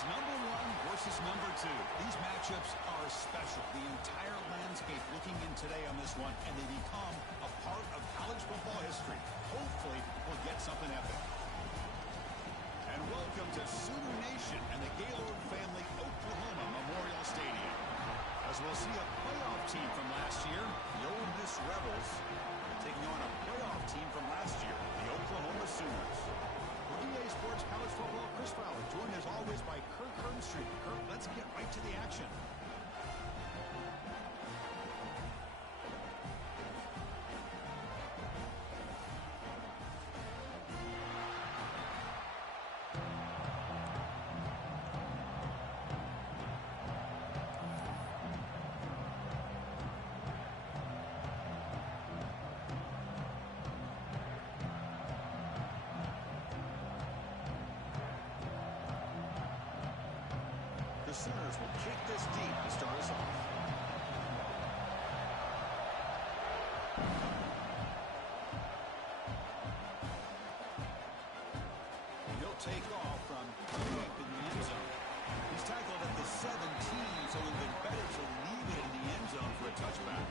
It's number one versus number two. These matchups are special. The entire landscape looking in today on this one, and they become a part of college football history. Hopefully, we'll get something epic. And welcome to Sooner Nation and the Gaylord Family Oklahoma Memorial Stadium. As we'll see a playoff team from last year, the Ole Miss Rebels, taking on a playoff team from last year, the Oklahoma Sooners. For EA Sports College Football, Chris Fowler, joined as always by Kirk Hermstreet. Kirk, let's get right to the action. The Sooners will kick this deep to start us off. He'll take off from deep in the end zone. He's tackled at the 17, so it would have been better to leave it in the end zone for a touchback.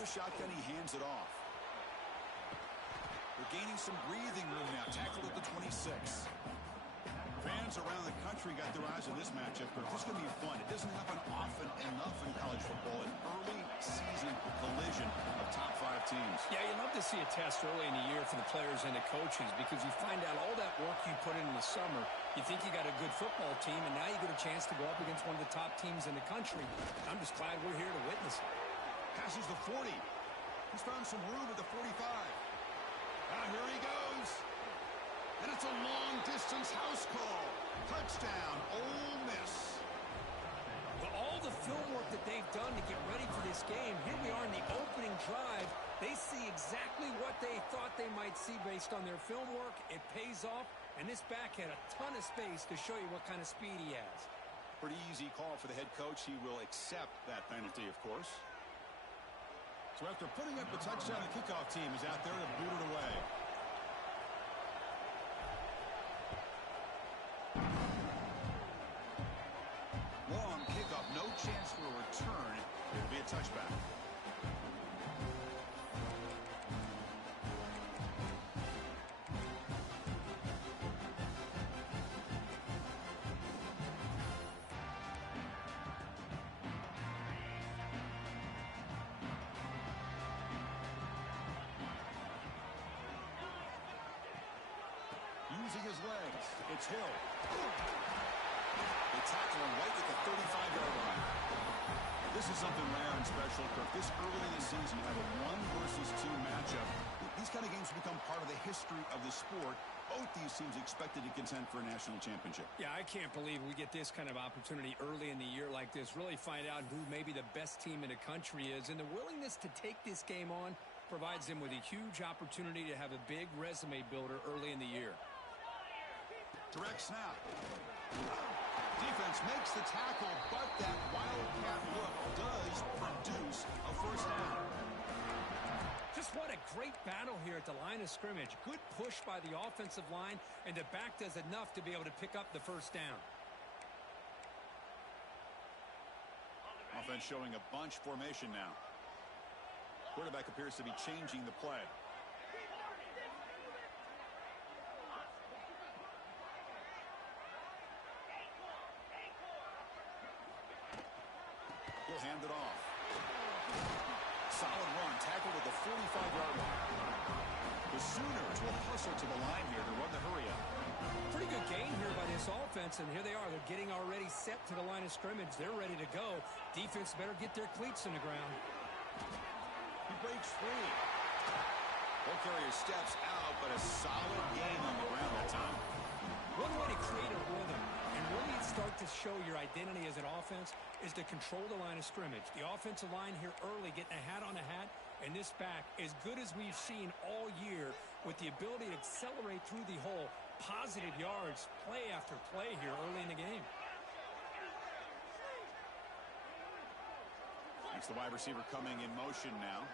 The shotgun, he hands it off. They're gaining some breathing room now. Tackled at the 26. Fans around the country got their eyes on this matchup, but this is going to be fun. It doesn't happen often enough in college football, an early season collision of top 5 teams. Yeah, you love to see a test early in the year for the players and the coaches because you find out all that work you put in the summer. You think you got a good football team, and now you get a chance to go up against one of the top teams in the country. I'm just glad we're here to witness it. Passes the 40. He's found some room at the 45. Here he goes. And it's a long-distance house call. Touchdown, Ole Miss. Well, all the film work that they've done to get ready for this game, here we are in the opening drive. They see exactly what they thought they might see based on their film work. It pays off, and this back had a ton of space to show you what kind of speed he has. Pretty easy call for the head coach. He will accept that penalty, of course. So after putting up the touchdown, the kickoff team is out there to boot it away. Long kickoff, no chance for a return. It'll be a touchback. Using his legs, it's Hill. They tackle him right at the 35-yard line. This is something rare and special, Kirk. This early in the season, you have a 1 versus 2 matchup. These kind of games become part of the history of the sport. Both these teams expected to contend for a national championship. Yeah, I can't believe we get this kind of opportunity early in the year like this. Really find out who maybe the best team in the country is. And the willingness to take this game on provides them with a huge opportunity to have a big resume builder early in the year. Direct snap. Defense makes the tackle, but that wildcat look does produce a first down. Just what a great battle here at the line of scrimmage. Good push by the offensive line, and the back does enough to be able to pick up the first down. Offense showing a bunch formation now. Quarterback appears to be changing the play. He'll hand it off. Solid run, tackled at the 45-yard line. The Sooners will hustle to the line here to run the hurry-up. Pretty good gain here by this offense, and here they are. They're getting already set to the line of scrimmage. They're ready to go. Defense better get their cleats in the ground. He breaks free. Ball carrier steps out, but a solid gain on the ground that time. One way to create a rhythm and really start to show your identity as an offense is to control the line of scrimmage. The offensive line here early getting a hat on a hat And this back, as good as we've seen all year, with the ability to accelerate through the hole, positive yards, play after play here early in the game. It's the wide receiver coming in motion now.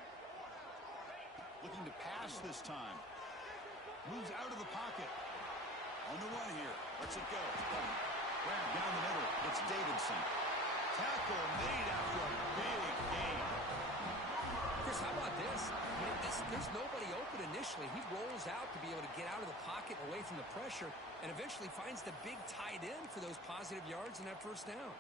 Looking to pass this time. Moves out of the pocket. On the run here. Lets it go. Grab down the middle. It's Davidson. Tackle made after a big gain. Chris, how about this? I mean, there's nobody open initially. He rolls out to be able to get out of the pocket away from the pressure and eventually finds the big tight end for those positive yards and that first down.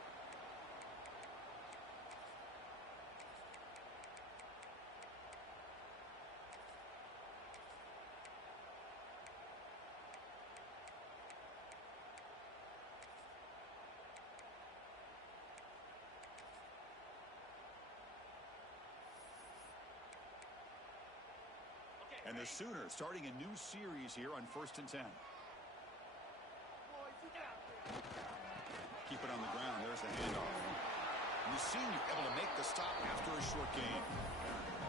And the Sooners starting a new series here on 1st and 10. Keep it on the ground. There's the handoff. And the senior able to make the stop after a short gain.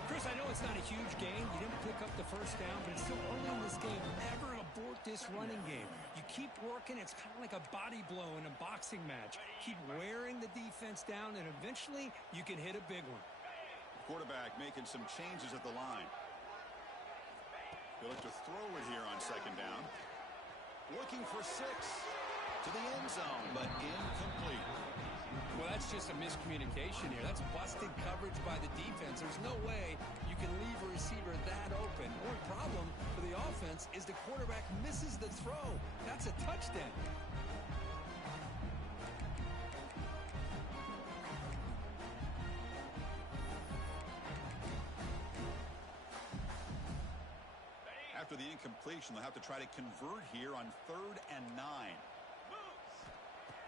Chris, I know it's not a huge gain. You didn't pick up the first down, but it's still early in this game. Never abort this running game. You keep working. It's kind of like a body blow in a boxing match. Keep wearing the defense down, and eventually you can hit a big one. The quarterback making some changes at the line. They look to throw it here on 2nd down. Looking for 6 to the end zone, but incomplete. Well, that's just a miscommunication here. That's busted coverage by the defense. There's no way you can leave a receiver that open. One problem for the offense is the quarterback misses the throw. That's a touchdown. After the incompletion, they'll have to try to convert here on 3rd and 9.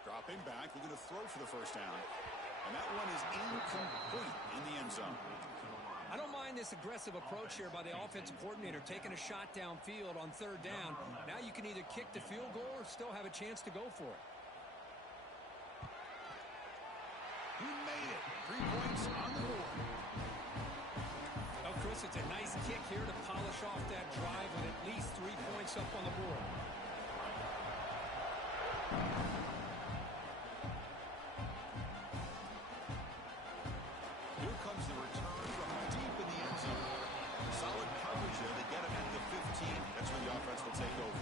Dropping back, looking to throw for the first down. And that one is incomplete in the end zone. I don't mind this aggressive approach here by the offensive coordinator, taking a shot downfield on 3rd down. Now you can either kick the field goal or still have a chance to go for it. He made it. 3 points on the board. Oh, Chris, it's a nice kick here to polish off that drive with at least 3 points up on the board. Here comes the return from deep in the end zone. Solid coverage there. They get him at the 15. That's when the offense will take over.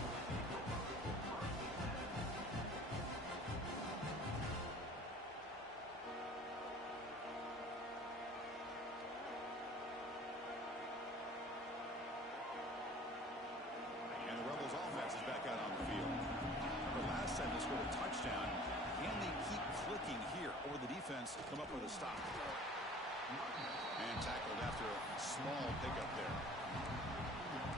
Come up with a stop. And tackled after a small pickup there.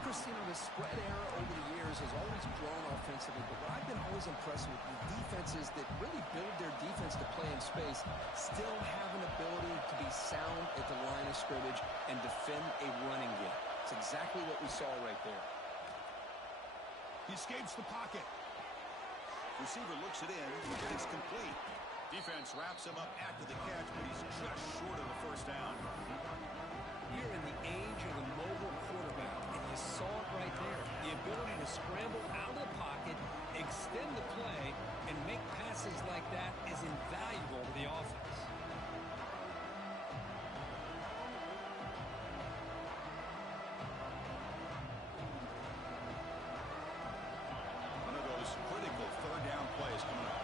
Chris, you know, the spread error over the years has always grown offensively, but what I've been always impressed with the defenses that really build their defense to play in space still have an ability to be sound at the line of scrimmage and defend a running game. It's exactly what we saw right there. He escapes the pocket. Receiver looks it in, and it's complete. Defense wraps him up after the catch, but he's just short of the first down. You're in the age of the mobile quarterback, and you saw it right there. The ability to scramble out of the pocket, extend the play, and make passes like that is invaluable to the offense. One of those critical 3rd down plays coming up.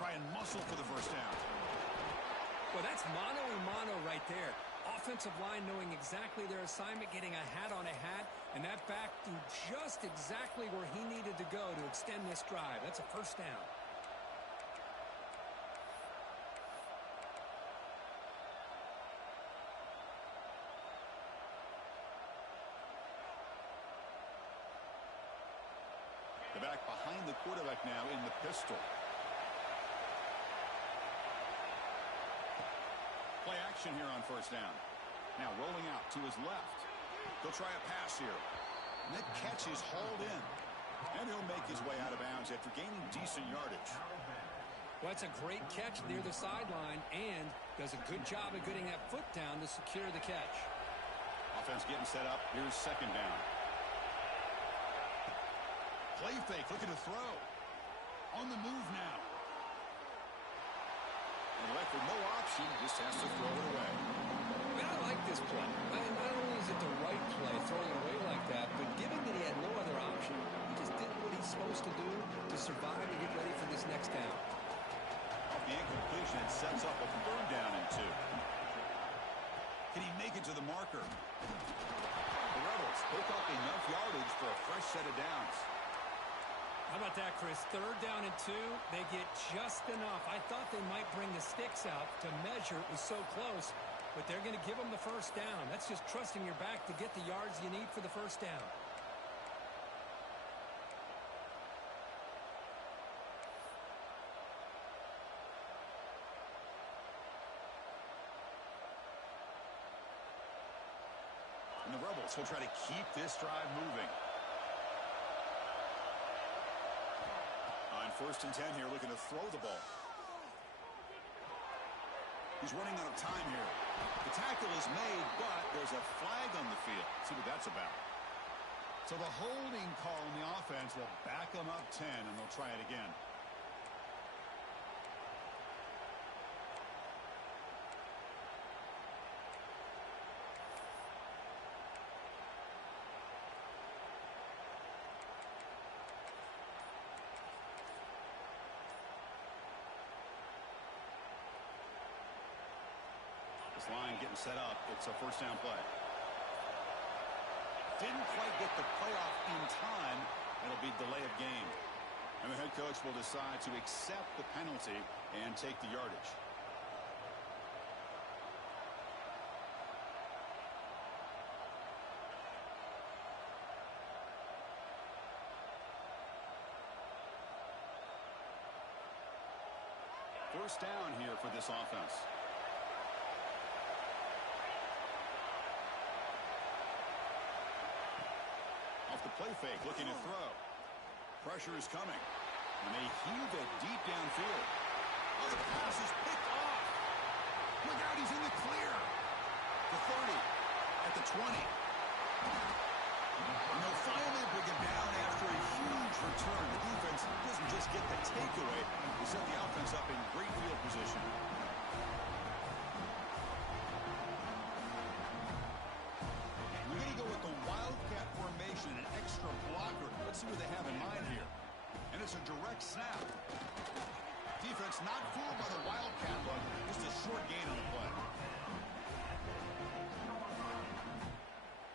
Try and muscle for the first down. Well, that's mano-a-mano right there. Offensive line knowing exactly their assignment, getting a hat on a hat, and that back threw just exactly where he needed to go to extend this drive. That's a first down. The back behind the quarterback now in the pistol. Play action here on first down. Now rolling out to his left. They'll try a pass here. And that catch is hauled in. And he'll make make his way out of bounds after gaining decent yardage. Well, that's a great catch near the sideline and does a good job of getting that foot down to secure the catch. Offense getting set up. Here's second down. Play fake, looking to throw. On the move now. And left with no option, just has to throw it away. I like this play. Not only is it the right play, throwing it away like that, but given that he had no other option, he just did what he's supposed to do to survive and get ready for this next down. Off the incompletion, it sets up a third down and 2. Can he make it to the marker? The Rebels pick up enough yardage for a fresh set of downs. How about that, Chris? Third down and 2. They get just enough. I thought they might bring the sticks out to measure. It was so close, but they're going to give them the first down. That's just trusting your back to get the yards you need for the first down. And the Rebels will try to keep this drive moving. On 1st and 10 here, looking to throw the ball. He's running out of time here. The tackle is made, but there's a flag on the field. See what that's about. So the holding call on the offense will back them up 10, and they'll try it again. Line getting set up. It's a first down play. Didn't quite get the playoff in time. It'll be delay of game. And the head coach will decide to accept the penalty and take the yardage. First down here for this offense. Off the play fake, looking to throw. Pressure is coming. And they heave it deep downfield. Oh, the pass is picked off. Look out, he's in the clear. The 30, at the 20. And they'll finally bring him down after a huge return. The defense doesn't just get the takeaway. They set the offense up in great field position. We're going to go with the Wildcat formation, an extra blocker. Let's see what they have in mind here. And it's a direct snap. Defense not fooled by the Wildcat look. Just a short gain on the play.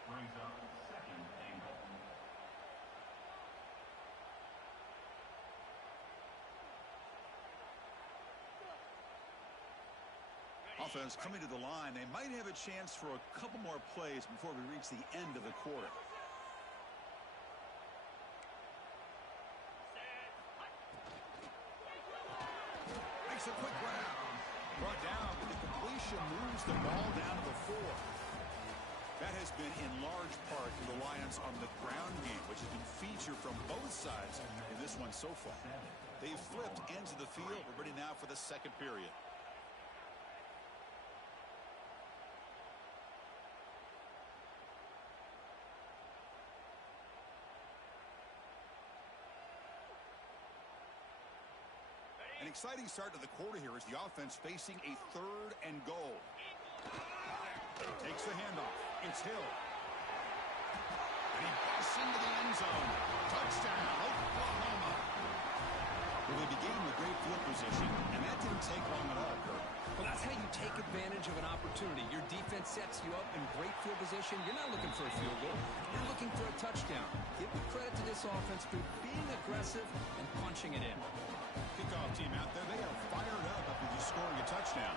Brings up second and goal. Offense coming to the line. They might have a chance for a couple more plays before we reach the end of the quarter. Makes a quick grab. Brought down, but the completion moves the ball down to the 4. That has been in large part for the Lions on the ground game, which has been featured from both sides in this one so far. They've flipped ends of the field. We're ready now for the second period. An exciting start to the quarter here as the offense facing a 3rd and goal. Takes the handoff. It's Hill. And he busts into the end zone. Touchdown, Oklahoma. Well, they began with great field position, and that didn't take long at all, Kirk. Well, that's how you take advantage of an opportunity. Your defense sets you up in great field position. You're not looking for a field goal. You're looking for a touchdown. Give the credit to this offense for being aggressive and punching it in. Kickoff team out there, they are fired up after just scoring a touchdown.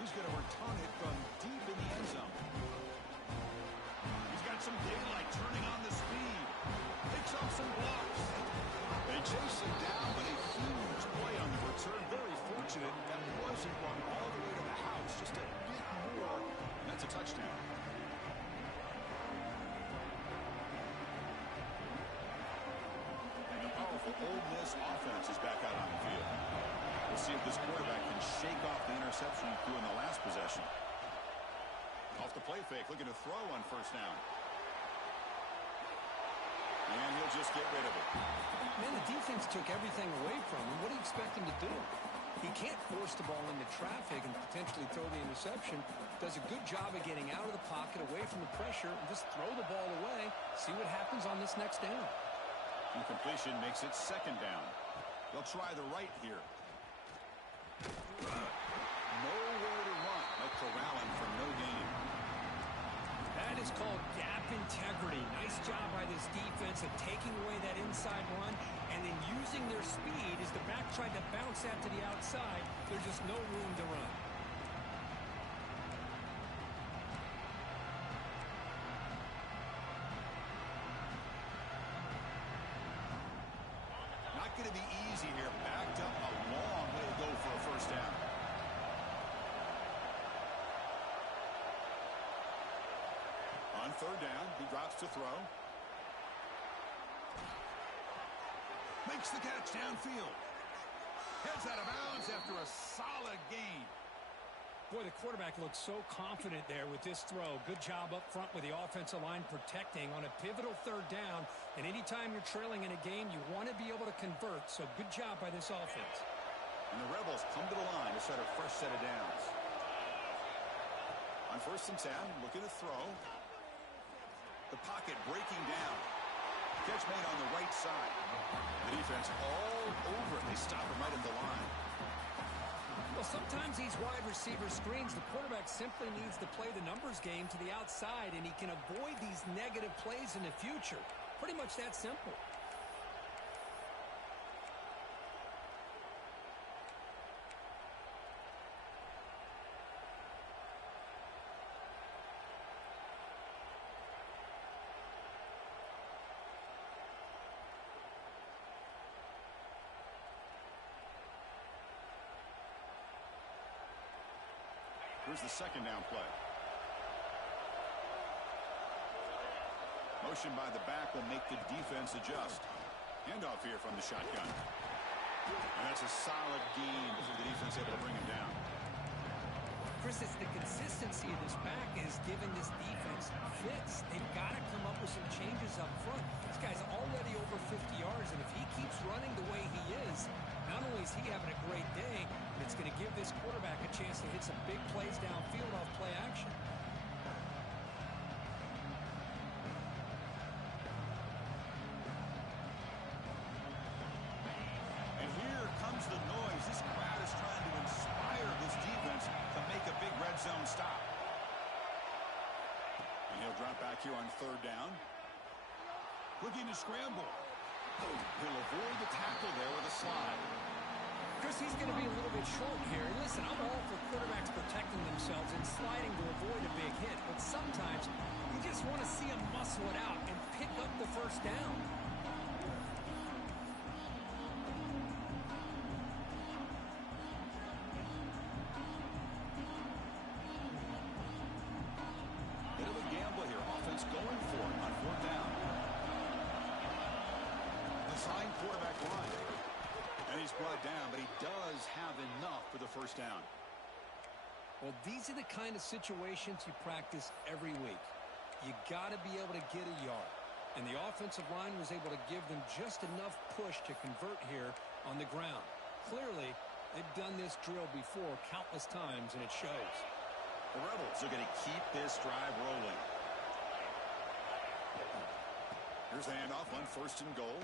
He's going to return it from deep in the end zone. He's got some daylight turning on the speed. Picks up some blocks. They chase him down, but a huge play on the return. Very fortunate that wasn't run all the way to the house. Just a bit more, and that's a touchdown. This quarterback can shake off the interception he threw in the last possession. Off the play fake, looking to throw on first down. And he'll just get rid of it. Man, the defense took everything away from him. What do you expect him to do? He can't force the ball into traffic and potentially throw the interception. Does a good job of getting out of the pocket, away from the pressure, and just throw the ball away. See what happens on this next down. Incompletion makes it second down. They'll try the right here. Nowhere to run. They'll corral him for no gain. That is called gap integrity. Nice job by this defense of taking away that inside run and then using their speed as the back tried to bounce that to the outside. There's just no room to run. Not going to be easy here. Backed up a long way to go for a first down. On third down, he drops to throw. Makes the catch downfield. Heads out of bounds after a solid gain. Boy, the quarterback looks so confident there with this throw. Good job up front with the offensive line protecting on a pivotal third down. And anytime you're trailing in a game, you want to be able to convert. So good job by this offense. And the Rebels come to the line to set a fresh set of downs. On 1st and 10, looking to throw. The pocket breaking down. Catch made on the right side. The defense all over it. They stop him right at the line. Well, sometimes these wide receiver screens, the quarterback simply needs to play the numbers game to the outside, and he can avoid these negative plays in the future. Pretty much that simple. Here's the second down play. Motion by the back will make the defense adjust. Handoff here from the shotgun. And that's a solid gain before the defense able to bring him down. Chris, it's the consistency of this back is giving this defense fits. They've got to come up with some changes up front. This guy's already over 50 yards, and if he keeps running the way he is, not only is he having a great day, but it's going to give this quarterback a chance to hit some big plays downfield off play action. And here comes the noise. This crowd is trying to inspire this defense to make a big red zone stop. And he'll drop back here on third down. Looking to scramble. He'll avoid the tackle there with a slide. Chris, he's going to be a little bit short here. Listen, I'm all for quarterbacks protecting themselves and sliding to avoid a big hit, but sometimes you just want to see him muscle it out and pick up the first down. Bit of a gamble here. Offense going for it on fourth down. Assigned quarterback line. And he's brought down, but he does have enough for the first down. Well, these are the kind of situations you practice every week. You got to be able to get a yard. And the offensive line was able to give them just enough push to convert here on the ground. Clearly, they've done this drill before countless times, and it shows. The Rebels are going to keep this drive rolling. Here's the handoff on 1st and goal.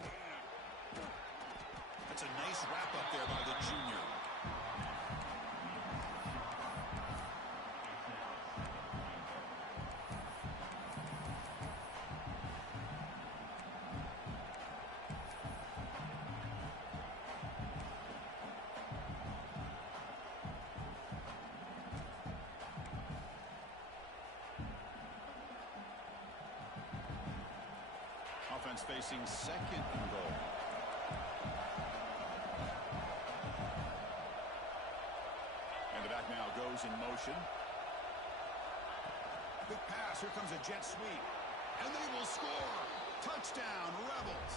That's a nice wrap up there by the junior. Offense facing 2nd and goal. And the back now goes in motion. Big pass. Here comes a jet sweep. And they will score. Touchdown, Rebels.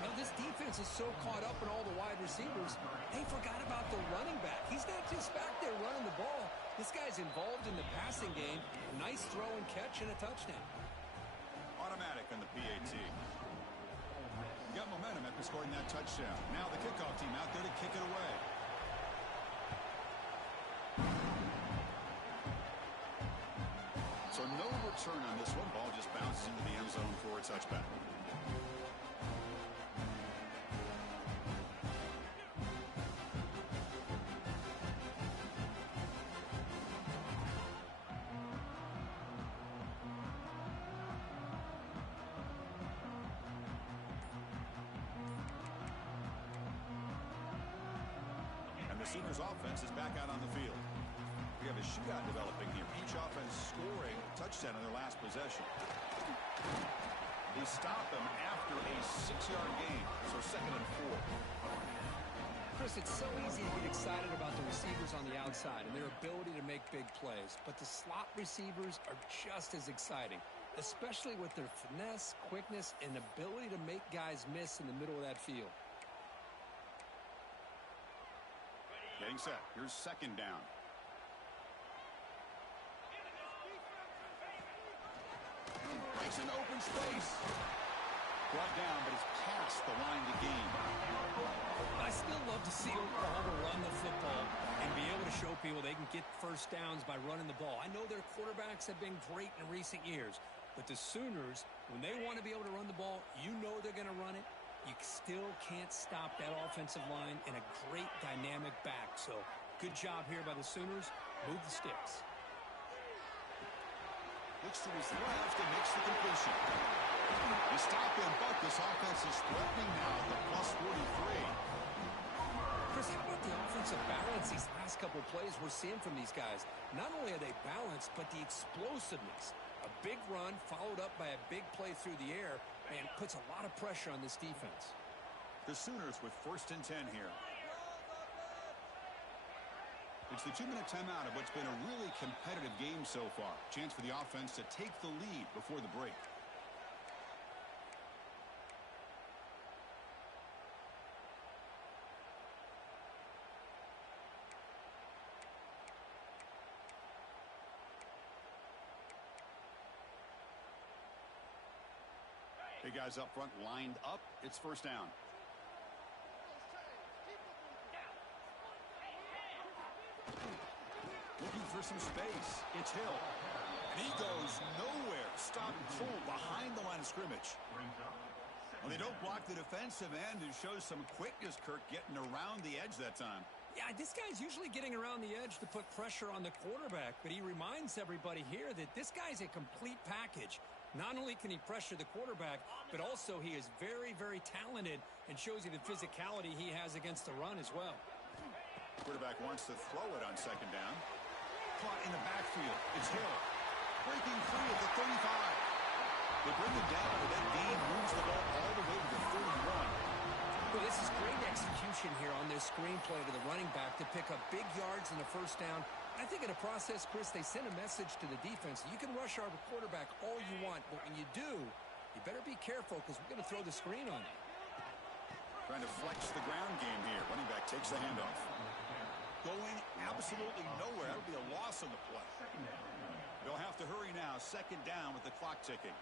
Now, this defense is so caught up in all the wide receivers, they forgot about the running back. He's not just back there running the ball. This guy's involved in the passing game. Nice throw and catch and a touchdown. Automatic on the PAT. Got momentum after scoring that touchdown. Now the kickoff team out there to kick it away. So no return on this one. Ball just bounces into the end zone for a touchback. The Sooners offense is back out on the field. We have a shootout developing here. Each offense scoring a touchdown in their last possession. We stop them after a 6-yard gain, so 2nd and 4. Chris, it's so easy to get excited about the receivers on the outside and their ability to make big plays, but the slot receivers are just as exciting, especially with their finesse, quickness, and ability to make guys miss in the middle of that field. Getting set. Here's 2nd down. Breaks into open space. Brought down, but it's past the line to gain. I still love to see Oklahoma run the football and be able to show people they can get first downs by running the ball. I know their quarterbacks have been great in recent years, but the Sooners, when they want to be able to run the ball, you know they're going to run it. You still can't stop that offensive line and a great dynamic back. So, good job here by the Sooners. Move the sticks. Looks to his left and makes the completion. You stop him, but this offense is threatening now at the +43. Chris, how about the offensive balance these last couple plays we're seeing from these guys? Not only are they balanced, but the explosiveness. A big run followed up by a big play through the air and puts a lot of pressure on this defense. The Sooners with 1st and 10 here. It's the 2-minute timeout of what's been a really competitive game so far. Chance for the offense to take the lead before the break. Hey, guys up front lined up. It's 1st down. Looking for some space. It's Hill. And he goes nowhere. Stop cold behind the line of scrimmage. Well, they don't block the defensive end and shows some quickness, Kirk, getting around the edge that time. Yeah, this guy's usually getting around the edge to put pressure on the quarterback, but he reminds everybody here that this guy's a complete package. Not only can he pressure the quarterback, but also he is very, very talented and shows you the physicality he has against the run as well. Quarterback wants to throw it on 2nd down. Caught in the backfield. It's Hill. Breaking free at the 35. They bring it down, and that gain moves the ball all the way to the 31. Well, this is great execution here on this screenplay to the running back to pick up big yards in the 1st down. I think in the process, Chris, they send a message to the defense. You can rush our quarterback all you want, but when you do, you better be careful because we're going to throw the screen on you. Trying to flex the ground game here. Running back takes the handoff. Going absolutely nowhere. That'll be a loss on the play. They'll have to hurry now. 2nd down with the clock ticking.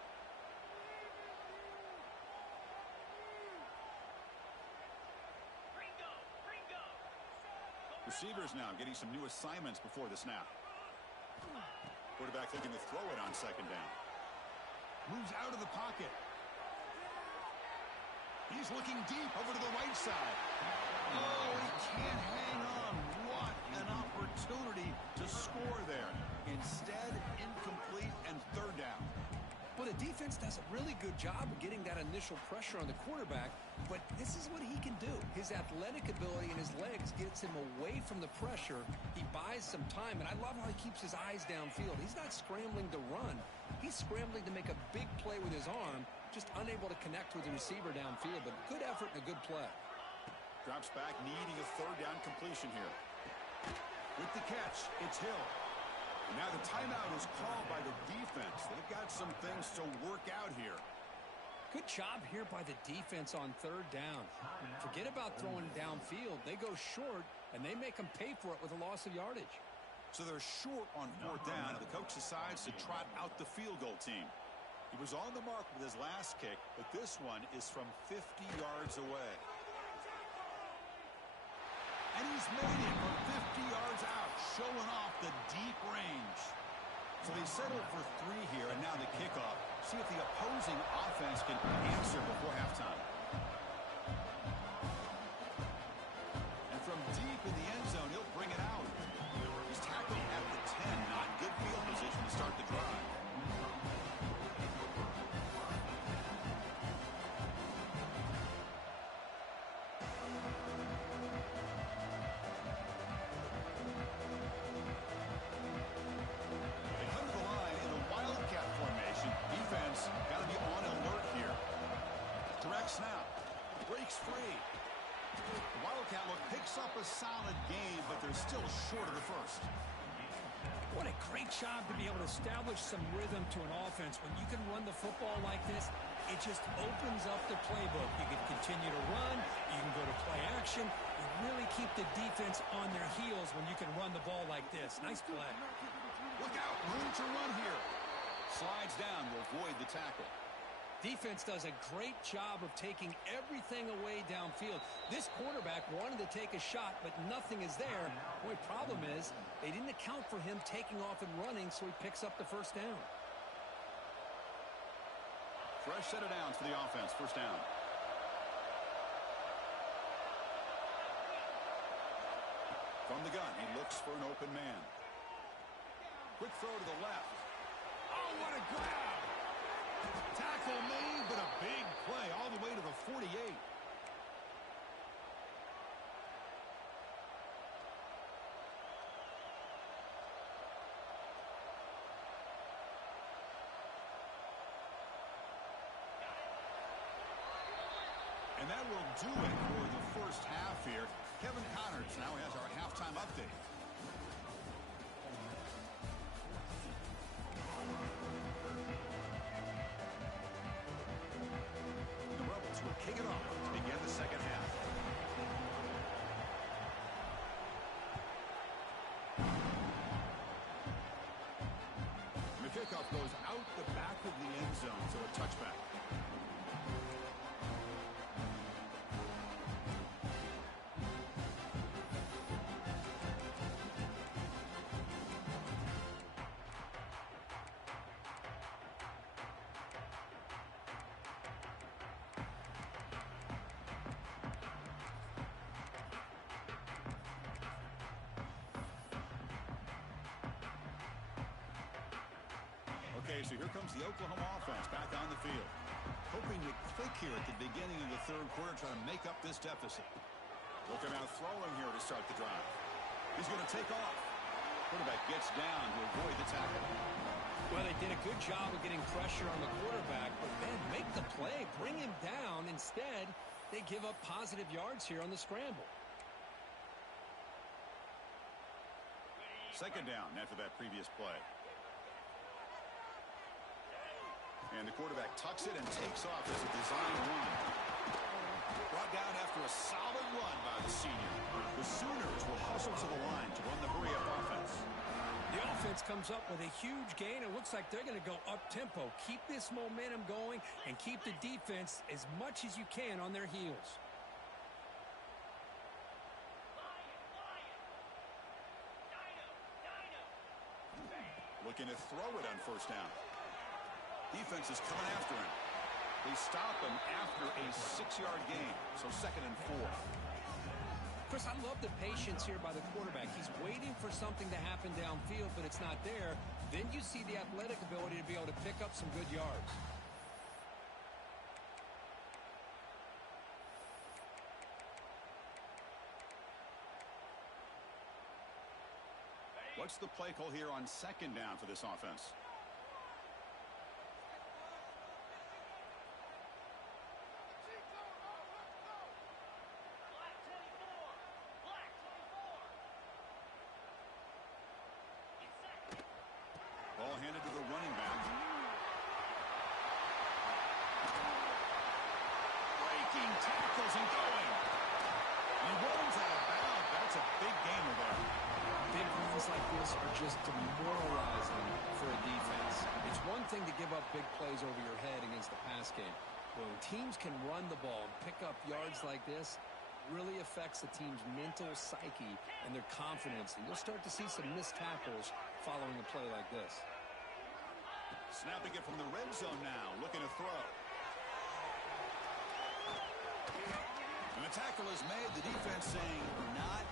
Receivers now getting some new assignments before the snap. Quarterback looking to throw it on 2nd down. Moves out of the pocket. He's looking deep over to the right side. Oh, he can't hang on. What an opportunity to score there. Instead, incomplete and 3rd down. Well, the defense does a really good job of getting that initial pressure on the quarterback, but this is what he can do. His athletic ability and his legs gets him away from the pressure. He buys some time, and I love how he keeps his eyes downfield. He's not scrambling to run. He's scrambling to make a big play with his arm, just unable to connect with the receiver downfield, but good effort and a good play. Drops back, needing a 3rd down completion here. With the catch, it's Hill. And now the timeout is called by the defense. They've got some things to work out here. Good job here by the defense on third down. Forget about throwing downfield. They go short, and they make them pay for it with a loss of yardage. So they're short on fourth down, and the coach decides to trot out the field goal team. He was on the mark with his last kick, but this one is from 50 yards away. And he's made it from 50 yards out, showing off the deep range. So they settled for 3 here, and now the kickoff. See if the opposing offense can answer before halftime. And from deep in the end zone, he'll bring it out. He's tackled at the 10, not good field position to start the drive. Snap. Breaks free. The Wildcat look picks up a solid game, but they're still short of the first. What a great job to be able to establish some rhythm to an offense. When you can run the football like this, it just opens up the playbook. You can continue to run. You can go to play action. You really keep the defense on their heels when you can run the ball like this. Nice play. Look out. Room to run here. Slides down to avoid the tackle. Defense does a great job of taking everything away downfield. This quarterback wanted to take a shot, but nothing is there. The only problem is they didn't account for him taking off and running, so he picks up the first down. Fresh set of downs for the offense. First down. From the gun, he looks for an open man. Quick throw to the left. Oh, what a grab! Tackle made, but a big play all the way to the 48. And that will do it for the first half here. Kevin Connors now has our halftime update. Will kick it off to begin the second half. And the kickoff goes out the back of the end zone, so a touchback. Okay, so here comes the Oklahoma offense back on the field. Hoping to click here at the beginning of the third quarter, trying to make up this deficit. Looking out throwing here to start the drive. He's going to take off. Quarterback gets down to avoid the tackle. Well, they did a good job of getting pressure on the quarterback, but then make the play, bring him down. Instead, they give up positive yards here on the scramble. Second down after that previous play. And the quarterback tucks it and takes off as a design run. Brought down after a solid run by the senior. The Sooners will hustle to the line to run the hurry-up offense. The offense comes up with a huge gain. It looks like they're going to go up-tempo. Keep this momentum going and keep the defense as much as you can on their heels. Looking to throw it on first down. Defense is coming after him. They stop him after a 6-yard gain. So 2nd and 4. Chris, I love the patience here by the quarterback. He's waiting for something to happen downfield, but it's not there. Then you see the athletic ability to be able to pick up some good yards. What's the play call here on second down for this offense? Ball handed to the running back. tackles and going. He runs out of bounds. That's a big gainer there. Big runs like this are just demoralizing for a defense. It's one thing to give up big plays over your head against the pass game. But when teams can run the ball and pick up yards like this, really affects the team's mental psyche and their confidence. And you'll start to see some missed tackles following a play like this. Snapping it from the red zone now, looking to throw. And the tackle is made. The defense saying, not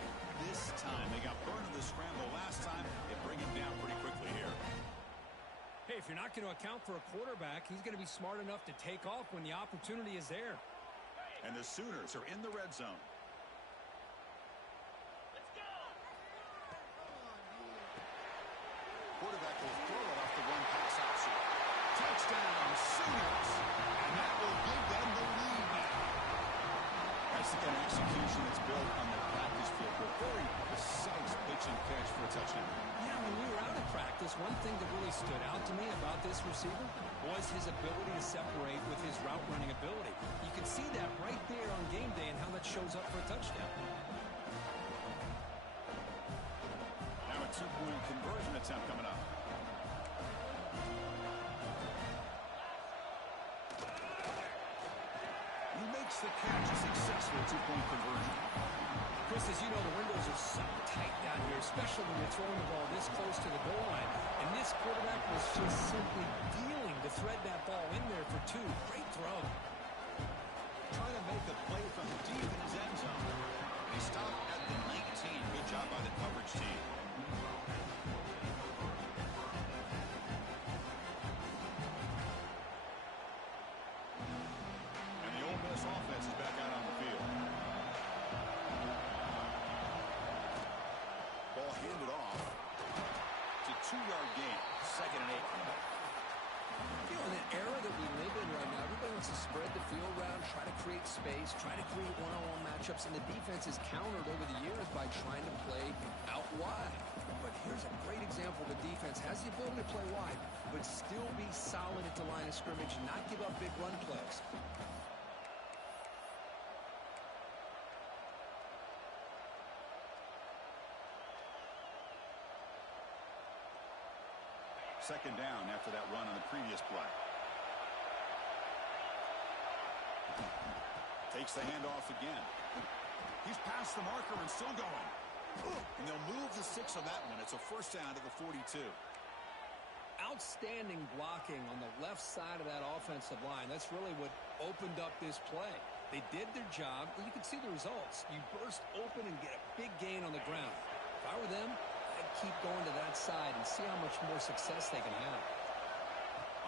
this time. They got burned in the scramble last time. They bring him down pretty quickly here. Hey, if you're not going to account for a quarterback, he's going to be smart enough to take off when the opportunity is there. And the Sooners are in the red zone. Let's go! Quarterback will throw it off the one pass option. Touchdown, Sooners. And that will give them the lead now. That's the kind of execution that's built on the practice field. A very precise pitch and catch for a touchdown. Yeah, when we were out of practice, one thing that really stood out to me about this receiver was his ability to separate with his route running ability. You can see that right there on game day and how that shows up for a touchdown. Now a two-point conversion attempt coming up. He makes the catch, a successful two-point conversion. Chris, as you know, the windows are so tight down here, especially when you're throwing the ball this close to the goal line. And this quarterback was just simply dealing to thread that ball in there for two. Great throw. Trying to make a play from deep in his end zone. He stopped at the 19. Good job by the coverage team. And the Ole Miss offense is back out on the field. Ball handed off to 2-yard gain. 2nd and 8 coming up. You know, in the era that we live in right now, everybody wants to spread the field around, try to create space, try to create one-on-one matchups, and the defense is countered over the years by trying to play out wide. But here's a great example of a defense has the ability to play wide, but still be solid at the line of scrimmage, not give up big run plays. Second down after that run on the previous play. Takes the handoff again. He's past the marker and still going. And they'll move the 6 on that one. It's a first down to the 42. Outstanding blocking on the left side of that offensive line. That's really what opened up this play. They did their job, and you can see the results. You burst open and get a big gain on the ground. If I were them, I'd keep going to that side and see how much more success they can have.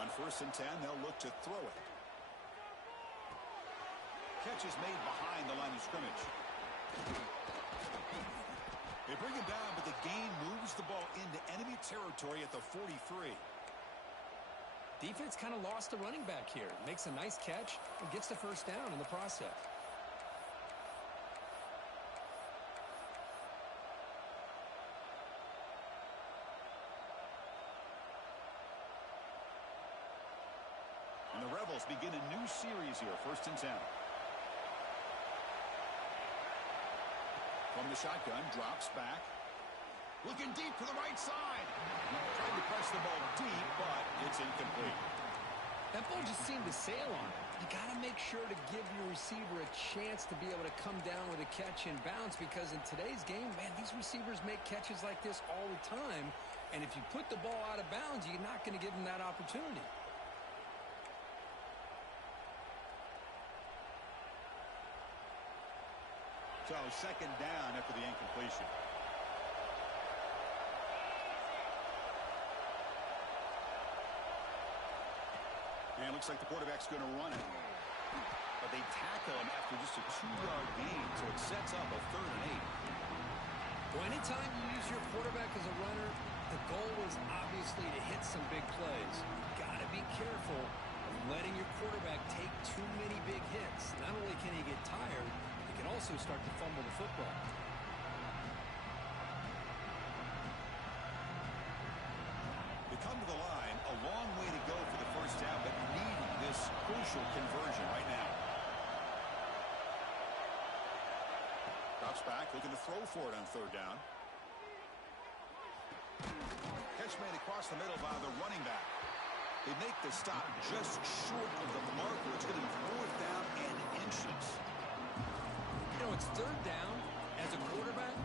On 1st and 10, they'll look to throw it. Catch is made behind the line of scrimmage. They bring him down, but the gain moves the ball into enemy territory at the 43. Defense kind of lost the running back here. Makes a nice catch and gets the first down in the process. And the Rebels begin a new series here, 1st and 10. From the shotgun, drops back. Looking deep to the right side. Trying to press the ball deep, but it's incomplete. That ball just seemed to sail on it. You got to make sure to give your receiver a chance to be able to come down with a catch and bounce, because in today's game, man, these receivers make catches like this all the time. And if you put the ball out of bounds, you're not going to give them that opportunity. So 2nd down after the incompletion. And it looks like the quarterback's going to run it. But they tackle him after just a 2-yard gain, so it sets up a 3rd and 8. Well, anytime you use your quarterback as a runner, the goal is obviously to hit some big plays. You got to be careful of letting your quarterback take too many big hits. Not only can he get tired, he can also start to fumble the football. They come to the line, a long way to go for the first down, but needing this crucial conversion right now. drops back, looking to throw for it on third down. Catch made across the middle by the running back. They make the stop just short of the marker. It's going to be fourth down and inches. You know, it's third down. As a quarterback,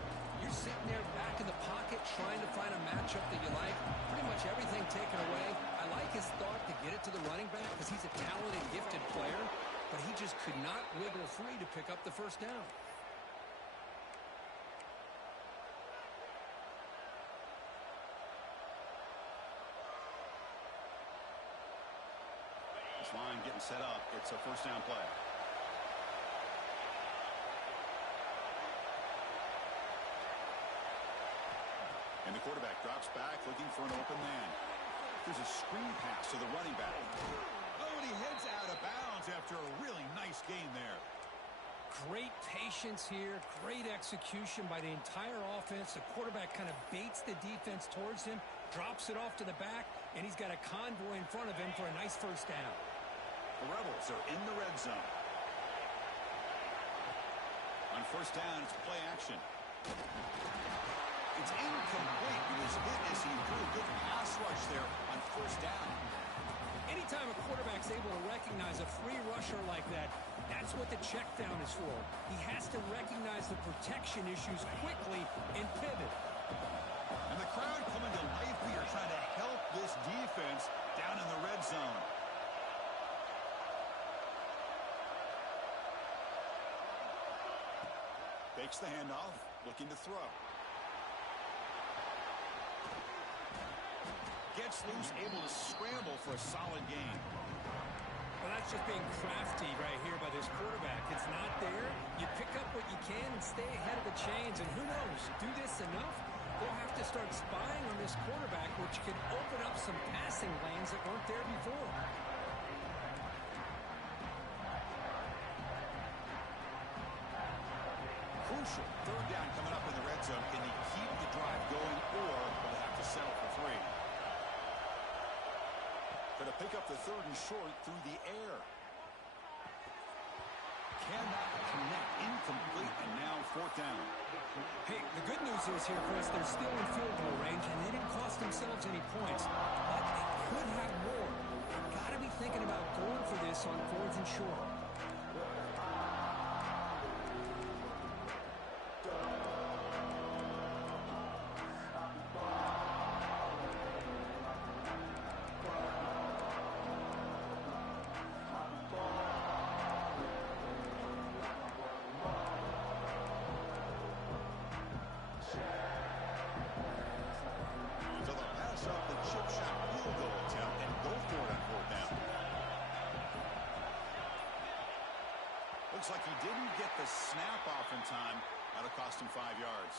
you're sitting there back in the pocket trying to find a matchup that you like. Pretty much everything taken away. I like his thought to get it to the running back because he's a talented, gifted player, but he just could not wiggle free to pick up the first down. This line getting set up. It's a first down play. And the quarterback drops back, looking for an open man. There's a screen pass to the running back. Oh, and he heads out of bounds after a really nice game there. Great patience here, great execution by the entire offense. The quarterback kind of baits the defense towards him, drops it off to the back, and he's got a convoy in front of him for a nice first down. The Rebels are in the red zone. On first down, it's play action. It's incomplete. He was hit as he threw a good pass rush there on first down. Anytime a quarterback's able to recognize a free rusher like that, that's what the check down is for. He has to recognize the protection issues quickly and pivot. And the crowd coming to life. We are trying to help this defense down in the red zone. Takes the handoff, looking to throw. Gets loose, able to scramble for a solid gain. Well, that's just being crafty right here by this quarterback. It's not there. You pick up what you can and stay ahead of the chains. And who knows, do this enough, they'll have to start spying on this quarterback, which could open up some passing lanes that weren't there before. Crucial. Third down coming up in the red zone. Can he keep the drive going, or will they have to settle for three? Going to pick up the third and short through the air. Cannot connect. Incomplete, and now fourth down. Hey, the good news is here, Chris, they're still in field goal range, and they didn't cost themselves any points. But they could have more. Got to be thinking about going for this on fourth and short. Looks like he didn't get the snap off in time. That'll cost him 5 yards.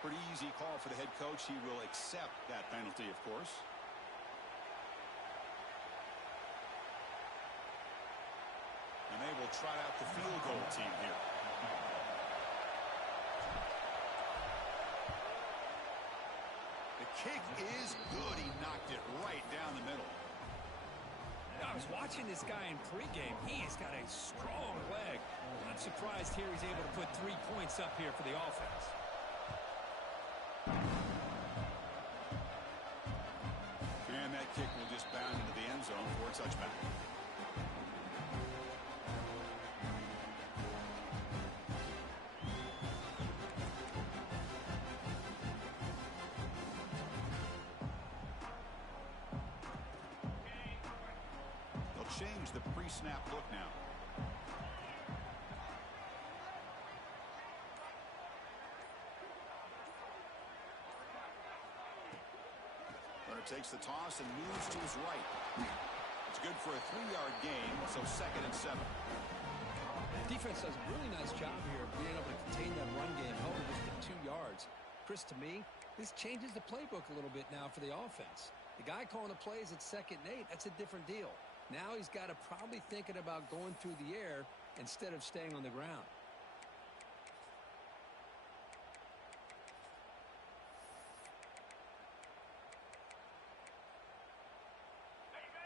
Pretty easy call for the head coach. He will accept that penalty, of course. And they will try out the field goal team here. The kick is good. He knocked it right down the middle. I was watching this guy in pregame. He has got a strong leg. Not surprised here he's able to put 3 points up here for the offense. And that kick will just bound into the end zone for a touchback. Change the pre-snap look now. Runner takes the toss and moves to his right. It's good for a 3-yard gain, so 2nd and 7. Defense does a really nice job here of being able to contain that run game, held it just to 2 yards. Chris, to me, this changes the playbook a little bit now for the offense. The guy calling the plays at 2nd and 8, that's a different deal. Now he's got to probably thinking about going through the air instead of staying on the ground.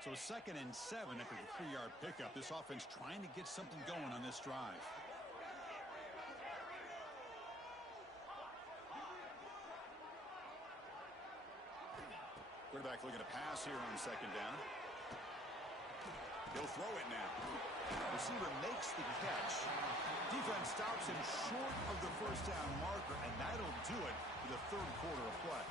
So 2nd and 7 after the 3-yard pickup. This offense trying to get something going on this drive. Quarterback looking to pass here on second down. He'll throw it now. Receiver makes the catch. Defense stops him short of the first down marker, and that'll do it for the third quarter of play.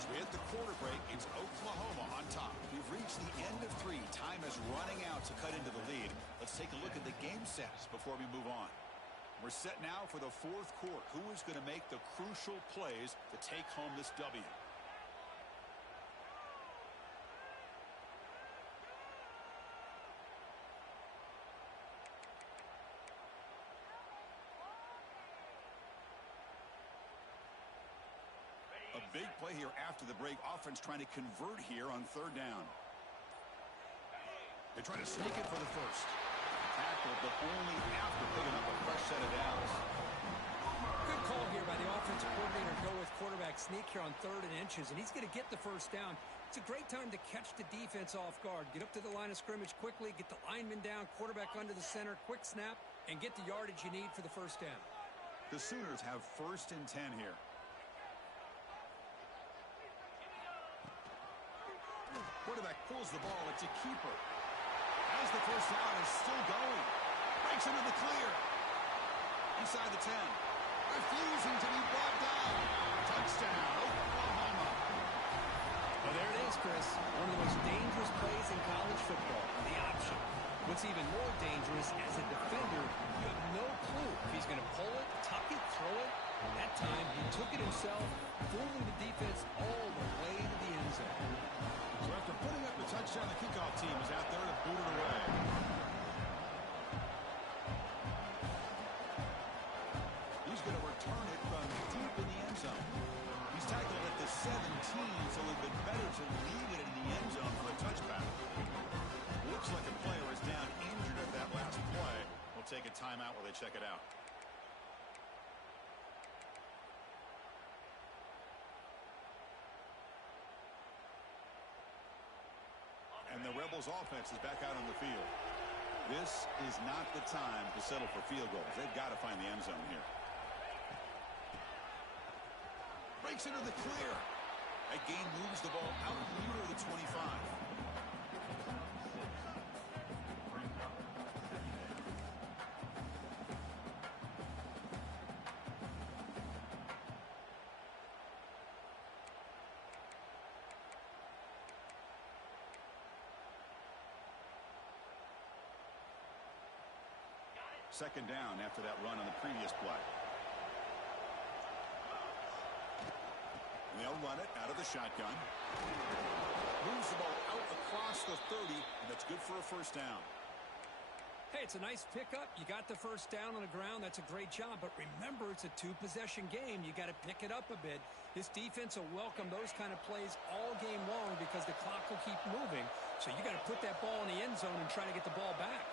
As we hit the quarter break, it's Oklahoma on top. We've reached the end of 3. Time is running out to cut into the lead. Let's take a look at the game sets before we move on. We're set now for the fourth quarter. Who is going to make the crucial plays to take home this W? A big play here after the break. Offense trying to convert here on third down. They try to sneak it for the first. Tackle, but only after picking up a fresh set of downs. Good call here by the offensive coordinator. Go with quarterback sneak here on 3rd and inches, and he's going to get the first down. It's a great time to catch the defense off guard. Get up to the line of scrimmage quickly, get the lineman down, quarterback under the center, quick snap, and get the yardage you need for the first down. The Sooners have 1st and 10 here. Quarterback pulls the ball. It's a keeper. As the first down is still going. Breaks into the clear. Inside the 10. Refusing to be brought down. Touchdown, Oklahoma. Well, there it is, Chris. One of the most dangerous plays in college football. The option. What's even more dangerous, as a defender, you have no clue if he's going to pull it, tuck it, throw it. That time, he took it himself, fooling the defense all the way to the end zone. So after putting up the touchdown, the kickoff team is out there to boot it away. He's going to return it from deep in the end zone. He's tackled at the 17, so it would have been better to leave it in the end zone for a touchback. Looks like a player is down injured at that last play. We'll take a timeout while they check it out. And the Rebels offense is back out on the field. This is not the time to settle for field goals. They've got to find the end zone here. Breaks into the clear. That gain moves the ball out near the 25. Second down after that run on the previous play. They'll run it out of the shotgun. Moves the ball out across the 30, and that's good for a first down. Hey, it's a nice pickup. You got the first down on the ground. That's a great job. But remember, it's a 2-possession game. You got to pick it up a bit. This defense will welcome those kind of plays all game long because the clock will keep moving. So you got to put that ball in the end zone and try to get the ball back.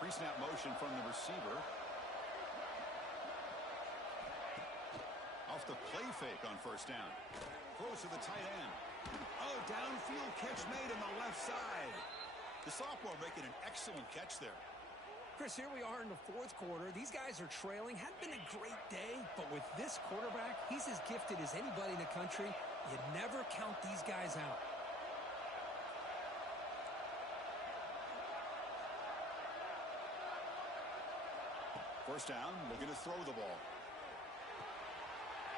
Pre-snap motion from the receiver. Off the play fake on first down. Throws to the tight end. Oh, downfield catch made on the left side. The sophomore making an excellent catch there. Chris, here we are in the fourth quarter. These guys are trailing. Hadn't been a great day, but with this quarterback, he's as gifted as anybody in the country. You never count these guys out. First down, looking to throw the ball.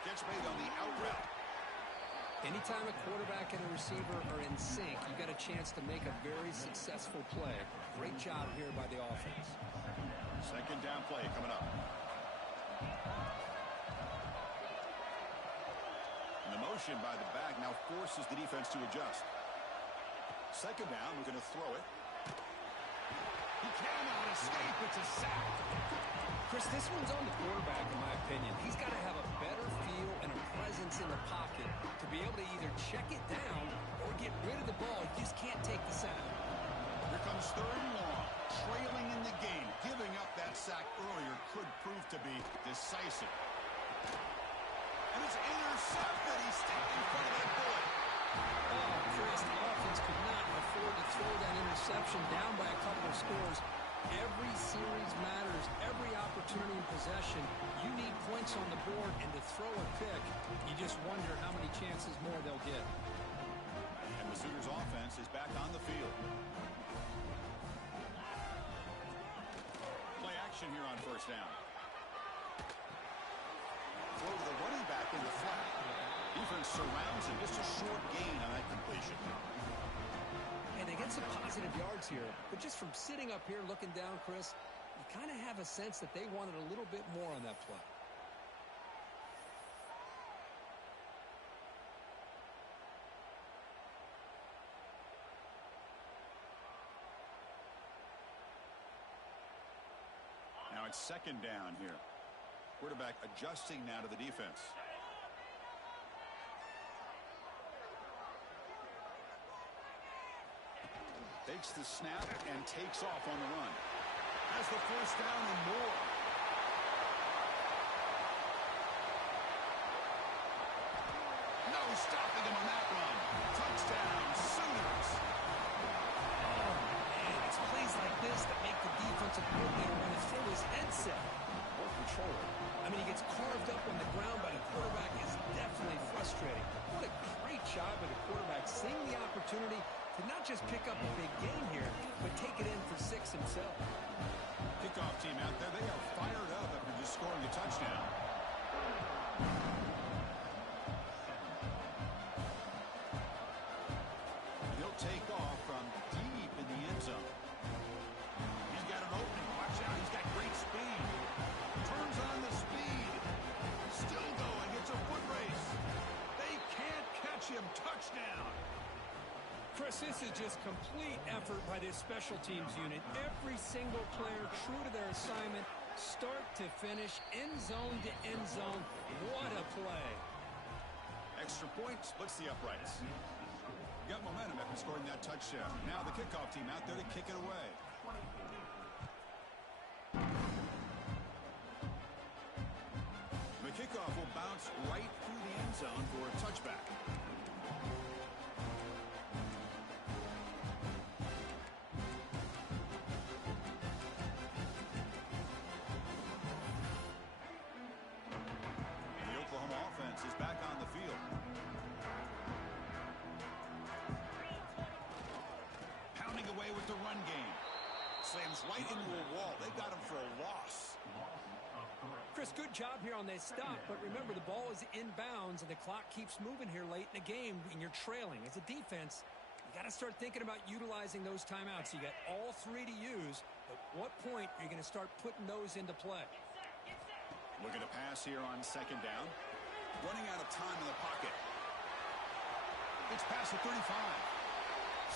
Catch made on the out route. Anytime a quarterback and a receiver are in sync, you got a chance to make a very successful play. Great job here by the offense. Second down play coming up. And the motion by the back now forces the defense to adjust. Second down, we're going to throw it. He cannot escape. It's a sack. Chris, this one's on the quarterback, in my opinion. He's got to have a better feel and a presence in the pocket to be able to either check it down or get rid of the ball. He just can't take the sack. Here comes third and long. Trailing in the game. Giving up that sack earlier could prove to be decisive. And it's intercepted. He's stepped in front of that bullet. Oh, Chris, the offense could not afford to throw that interception down by a couple of scores. Every series matters. Every opportunity in possession. You need points on the board, and to throw a pick, you just wonder how many chances more they'll get. The Sooners offense is back on the field. Play action here on first down. Throw to the running back in the flat. Defense surrounds him. Just a short gain on that completion. And they get some positive yards here, but just from sitting up here looking down, Chris, you kind of have a sense that they wanted a little bit more on that play. Now it's second down here. Quarterback adjusting now to the defense. Takes the snap and takes off on the run. Has the first down and more. No stopping him on that run. Touchdown, Sooners. Oh, man, it's plays like this that make the defensive coordinator want to throw his headset or control it. I mean, he gets carved up on the ground by the quarterback. Is definitely frustrating. What a great job by the quarterback seeing the opportunity to not just pick up a big game here, but take it in for 6 himself. Kickoff team out there. They are fired up after just scoring a touchdown. He'll take off from deep in the end zone. He's got an opening. Watch out. He's got great speed. Turns on the speed. Still going. It's a foot race. They can't catch him. Touchdown. Chris, this is just complete effort by this special teams unit. Every single player true to their assignment, start to finish, end zone to end zone. What a play. Extra point splits the uprights. Got momentum after scoring that touchdown. Now the kickoff team out there to kick it away. The kickoff will bounce right through the end zone for a touchback. The Oklahoma offense is back on the field. Pounding away with the run game. Slams right into a wall. They got him for a loss. Chris, good job here on this stop, but remember the ball is inbounds and the clock keeps moving here late in the game and you're trailing. As a defense, you got to start thinking about utilizing those timeouts. You got all 3 to use. At what point are you going to start putting those into play? Look at a pass here on second down. Running out of time in the pocket. It's past the 35.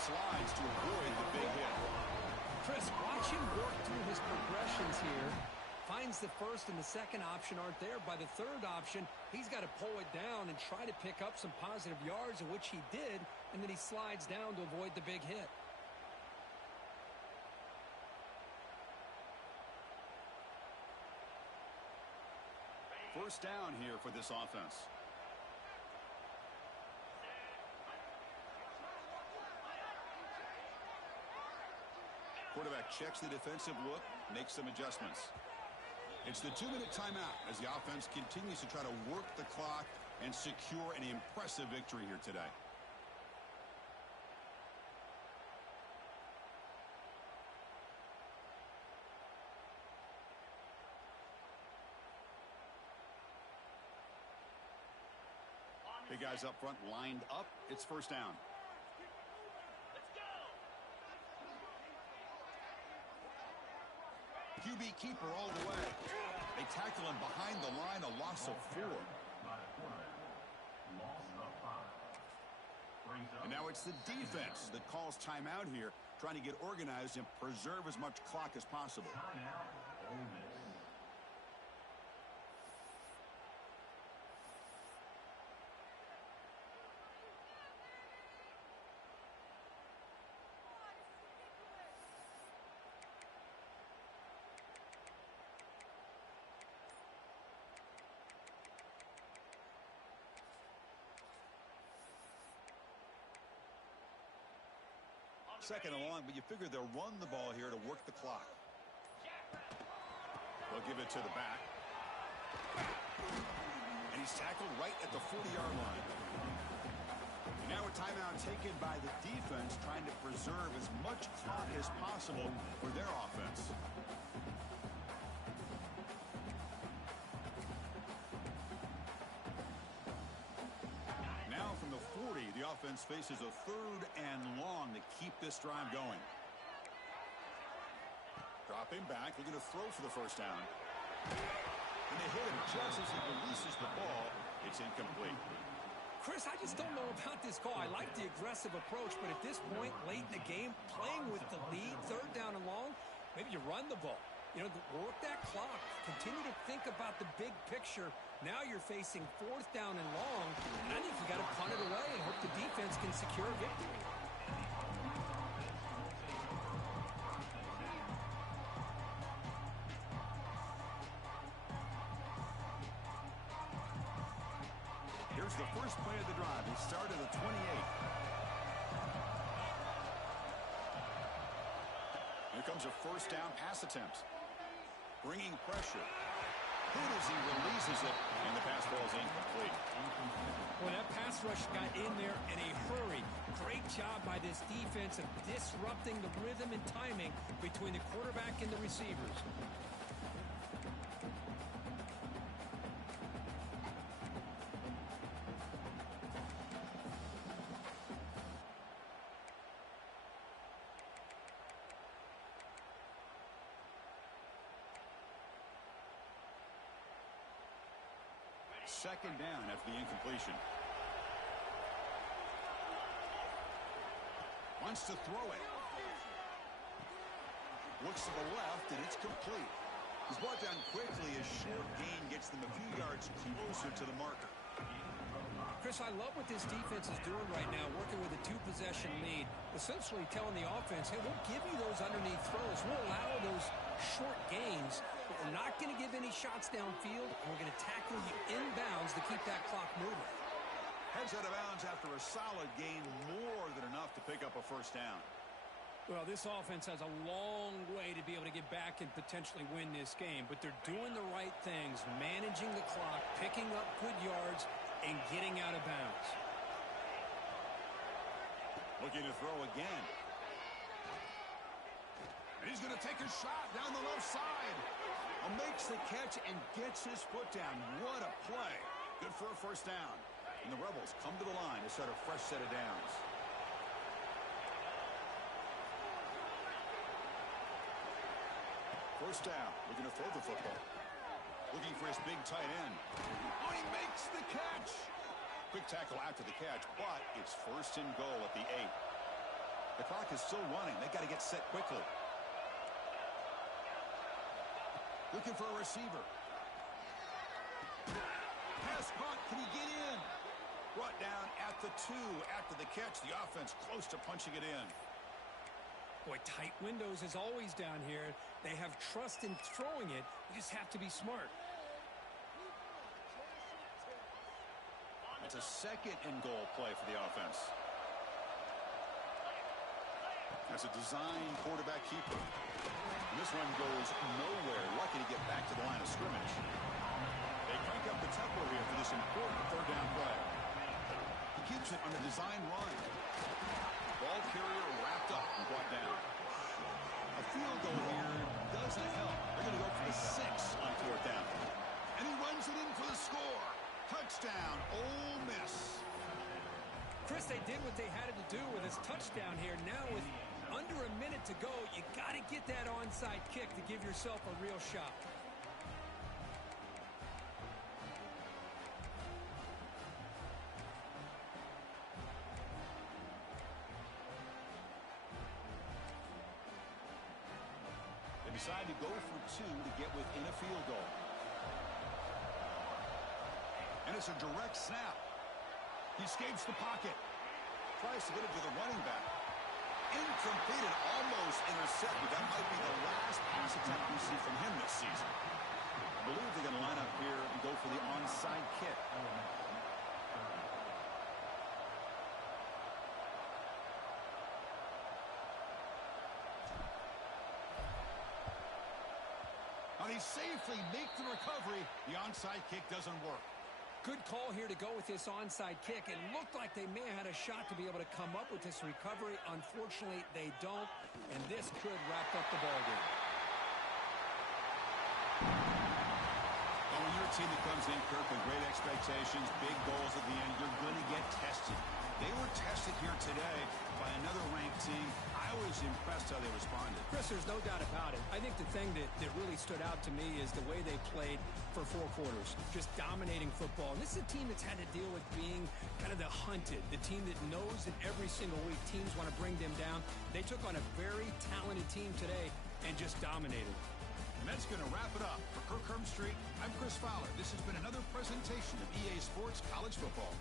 Slides to avoid the big hit. Chris, watch him work through his progressions here. Finds the first and the second option aren't there. By the third option, he's got to pull it down and try to pick up some positive yards, in which he did, and then he slides down to avoid the big hit. First down here for this offense. Quarterback checks the defensive look, makes some adjustments. It's the 2-minute timeout as the offense continues to try to work the clock and secure an impressive victory here today. Big guys up front lined up. It's first down. QB keeper all the way. They tackle him behind the line, a loss of 4. And now it's the defense that calls timeout here, trying to get organized and preserve as much clock as possible. Second and long, but you figure they'll run the ball here to work the clock. They'll give it to the back. And he's tackled right at the 40-yard line. Now a timeout taken by the defense, trying to preserve as much clock as possible for their offense. Now from the 40, the offense faces a 3rd and long to keep this drive going. Dropping back, looking to throw for the first down. And they hit him just as he releases the ball. It's incomplete. Chris, I just don't know about this call. I like the aggressive approach, but at this point, late in the game, playing with the lead, 3rd down and long, maybe you run the ball. You know, work that clock. Continue to think about the big picture. Now you're facing 4th down and long, and I think you got to punt it away and hope the defense can secure a victory. Here's the first play of the drive. He started at 28. Here comes a first down pass attempt. Bringing pressure. Good as he releases it, and the pass falls incomplete. Well, that pass rush got in there in a hurry. Great job by this defense of disrupting the rhythm and timing between the quarterback and the receivers. Second down after the incompletion. Wants to throw it. Looks to the left, and it's complete. He's brought down quickly as short gain gets them a few yards closer to the marker. Chris, I love what this defense is doing right now, working with a 2-possession lead, essentially telling the offense, hey, we'll give you those underneath throws. We'll allow those short gains, but we're not going to give any shots downfield, and we're going to tackle you inbounds to keep that clock moving. Heads out of bounds after a solid gain, more than enough to pick up a first down. Well, this offense has a long way to be able to get back and potentially win this game, but they're doing the right things, managing the clock, picking up good yards, and getting out of bounds. Looking to throw again. And he's going to take a shot down the left side. Makes the catch and gets his foot down. What a play. Good for a first down. And the Rebels come to the line to start a fresh set of downs. First down. Looking to throw the football. Looking for his big tight end. Oh, he makes the catch. Quick tackle after the catch, but it's first and goal at the 8. The clock is still running. They got to get set quickly. Looking for a receiver. Pass caught. Can he get in? Brought down at the 2 after the catch. The offense close to punching it in. Boy, tight windows as always down here. They have trust in throwing it. You just have to be smart. It's a second and goal play for the offense. That's a design quarterback keeper. And this one goes nowhere. Lucky to get back to the line of scrimmage. They crank up the tempo here for this important third down play. He keeps it on a design run. Ball carrier wrapped up and brought down. A field goal here doesn't help. They're going to go for the 6 on fourth down. And he runs it in for the score. Touchdown, Ole Miss. Chris, they did what they had to do with his touchdown here. Now with under a minute to go, you got to get that onside kick to give yourself a real shot. They decide to go for 2 to get within a field goal. And it's a direct snap. He escapes the pocket. Tries to get it to the running back. Incomplete and almost intercepted. That might be the last pass attempt we see from him this season. I believe they're going to line up here and go for the onside kick. Now they safely make the recovery. The onside kick doesn't work. Good call here to go with this onside kick. It looked like they may have had a shot to be able to come up with this recovery. Unfortunately, they don't, and this could wrap up the ball game. Well, when you're a team that comes in, Kirk, with great expectations, big goals at the end, you're going to get tested. They were tested here today by another ranked team. I was impressed how they responded. Chris, there's no doubt about it. I think the thing that really stood out to me is the way they played for 4 quarters, just dominating football. And this is a team that's had to deal with being kind of the hunted, the team that knows that every single week teams want to bring them down. They took on a very talented team today and just dominated. And that's going to wrap it up. For Kirk Street, I'm Chris Fowler. This has been another presentation of EA Sports College Football.